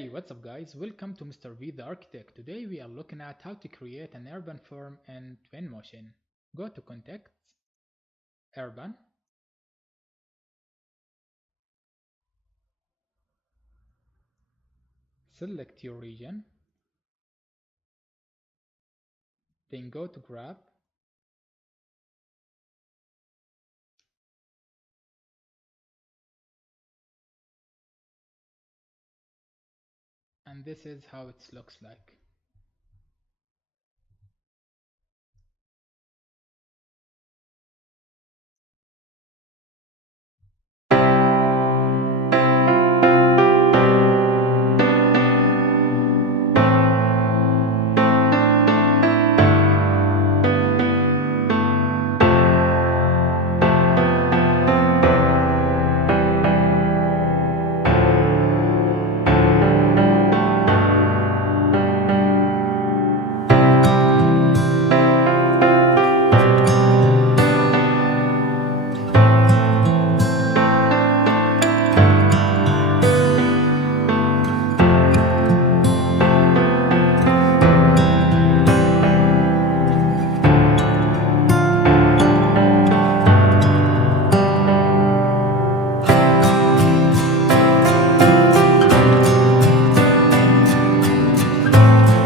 Hey, what's up guys? Welcome to Mr. V the Architect. Today we are looking at how to create an urban form in Twinmotion. Go to Contacts, Urban, select your region, then go to Grab, and this is how it looks like.